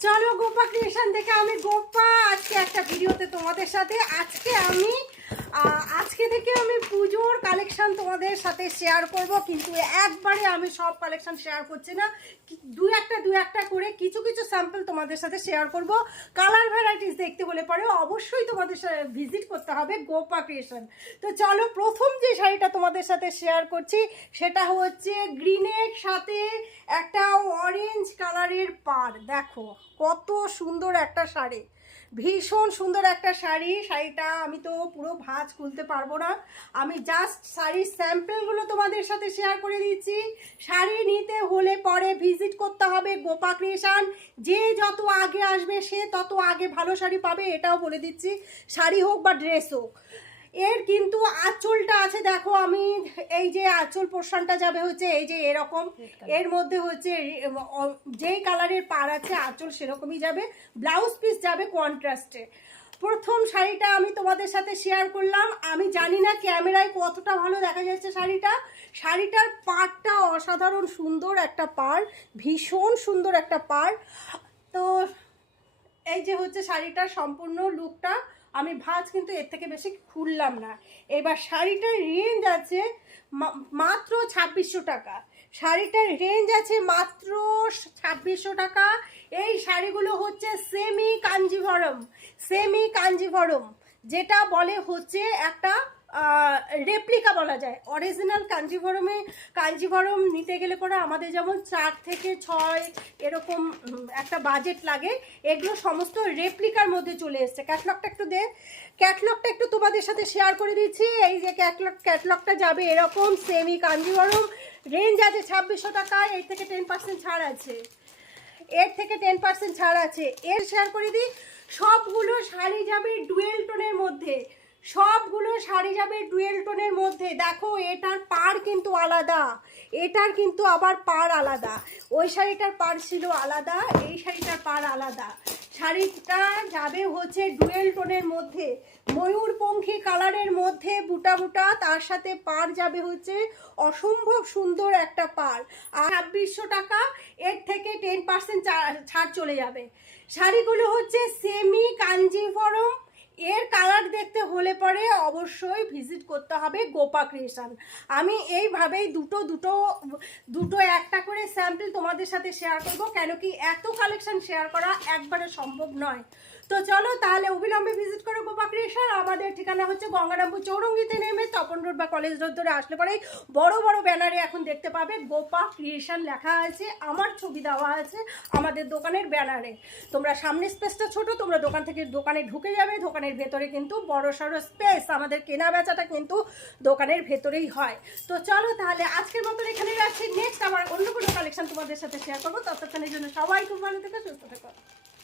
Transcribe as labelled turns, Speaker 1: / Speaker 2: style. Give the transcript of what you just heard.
Speaker 1: চলো গোপা ক্রিয়েশন থেকে আমি গোপা। আজকে একটা ভিডিওতে তোমাদের সাথে। আজকে আমি আজকে থেকে আমি পুজোর কালেকশান তোমাদের সাথে শেয়ার করব, কিন্তু একবারে আমি সব কালেকশান শেয়ার করছি না। দু একটা দু একটা করে কিছু কিছু স্যাম্পল তোমাদের সাথে শেয়ার করব। কালার ভ্যারাইটিস দেখতে বলে পরে অবশ্যই তোমাদের সাথে ভিজিট করতে হবে গোপা ক্রিয়েশন তো চলো প্রথম যে শাড়িটা তোমাদের সাথে শেয়ার করছি, সেটা হচ্ছে গ্রিনের সাথে একটা অরেঞ্জ কালারের পার দেখো, কত সুন্দর একটা শাড়ি। ভীষণ সুন্দর একটা শাড়ি। শাড়িটা আমি তো পুরো ভাঁজ খুলতে পারব না। আমি জাস্ট শাড়ির স্যাম্পেলগুলো তোমাদের সাথে শেয়ার করে দিচ্ছি। শাড়ি নিতে হলে পরে ভিজিট করতে হবে গোপা ক্রিয়েশন যে যত আগে আসবে সে তত আগে ভালো শাড়ি পাবে এটাও বলে দিচ্ছি। শাড়ি হোক বা ড্রেস হোক। এর কিন্তু আঁচলটা আছে দেখো আমি এই যে আঁচল পোর্শনটা যাবে হচ্ছে এই যে এরকম। এর মধ্যে হচ্ছে যেই কালারের পার আছে আঁচল সেরকমই যাবে। ব্লাউজ পিস যাবে কন্ট্রাস্টে প্রথম শাড়িটা আমি তোমাদের সাথে শেয়ার করলাম। আমি জানি না ক্যামেরায় কতটা ভালো দেখা যাচ্ছে শাড়িটা। শাড়িটার পাড়টা অসাধারণ সুন্দর একটা পাড়, ভীষণ সুন্দর একটা পাড়। তো এই যে হচ্ছে শাড়িটার সম্পূর্ণ লুকটা, আমি ভাঁজ কিন্তু এর থেকে বেশি খুললাম না। এবার শাড়িটার রেঞ্জ আছে মাত্র ছাব্বিশশো টাকা। শাড়িটার রেঞ্জ আছে মাত্র ছাব্বিশশো টাকা। এই শাড়িগুলো হচ্ছে সেমি কাঞ্জিভরম সেমি কাঞ্জিভরম যেটা বলে হচ্ছে একটা রেপ্লিকা বলা যায়। অরিজিনাল কাঞ্জিভরমে কাঞ্জিভরম নিতে গেলে পরে আমাদের যেমন চার থেকে ছয় এরকম একটা বাজেট লাগে, এগুলো সমস্ত রেপ্লিকার মধ্যে চলে এসছে। ক্যাটলগটা একটু দে। ক্যাটলগটা একটু তোমাদের সাথে শেয়ার করে দিচ্ছি। এই যে ক্যাটলগ ক্যাটলগটা যাবে এরকম সেমি কাঞ্জিভরম রেঞ্জ আছে ছাব্বিশশো টাকা, এর থেকে টেন পার্সেন্ট ছাড় আছে। এর থেকে টেন পার্সেন্ট ছাড় আছে। এর শেয়ার করে দিই। সবগুলো শাড়ি যাবে ডুয়েল টোনের মধ্যে। সবগুলো শাড়ি যাবে ডুয়েল টোনের মধ্যে। দেখো, এটার পার কিন্তু আলাদা। এটার কিন্তু আবার পার আলাদা। ওই শাড়িটার পার ছিল আলাদা, এই শাড়িটার পার আলাদা। শাড়িটা যাবে হচ্ছে ডুয়েল টোনের মধ্যে। ময়ূরপঙ্খী কালারের মধ্যে বুটা বুটা, তার সাথে পার যাবে হচ্ছে অসম্ভব সুন্দর একটা পার আর ছাব্বিশশো টাকা, এর থেকে টেন পার্সেন্ট ছাড় চলে যাবে। শাড়িগুলো হচ্ছে সেমি কাঞ্জিভরম এর কালার দেখতে হলে পরে অবশ্যই ভিজিট করতে হবে গোপা ক্রিয়েশন আমি এইভাবেই দুটো দুটো দুটো একটা করে স্যাম্পল তোমাদের সাথে শেয়ার করব, কেন কি এত কালেকশন শেয়ার করা একবারে সম্ভব নয়। তো চলো তাহলে অবিলম্বে ভিজিট করো গোপা ক্রিয়েশন আমাদের ঠিকানা হচ্ছে গঙ্গারামপুর চৌরঙ্গিতে নেমে তপন রোড বা কলেজ রোড ধরে আসলে পরে বড় বড় ব্যানারে এখন দেখতে পাবে গোপা ক্রিয়েশন লেখা আছে, আমার ছবি দেওয়া আছে আমাদের দোকানের ব্যানারে। তোমরা সামনে স্পেসটা ছোট, তোমরা দোকান থেকে দোকানে ঢুকে যাবে, দোকানের ভেতরে কিন্তু বড়, সড়ো স্পেস, আমাদের কেনা বেচাটা কিন্তু দোকানের ভেতরেই হয়। তো চলো তাহলে আজকের মতন এখানে রাখছি। নেক্সট আমার অন্য কোনো কালেকশন তোমাদের সাথে শেয়ার করব। ততক্ষণের জন্য সবাই খুব ভালো থেকো, সুস্থ থেকো।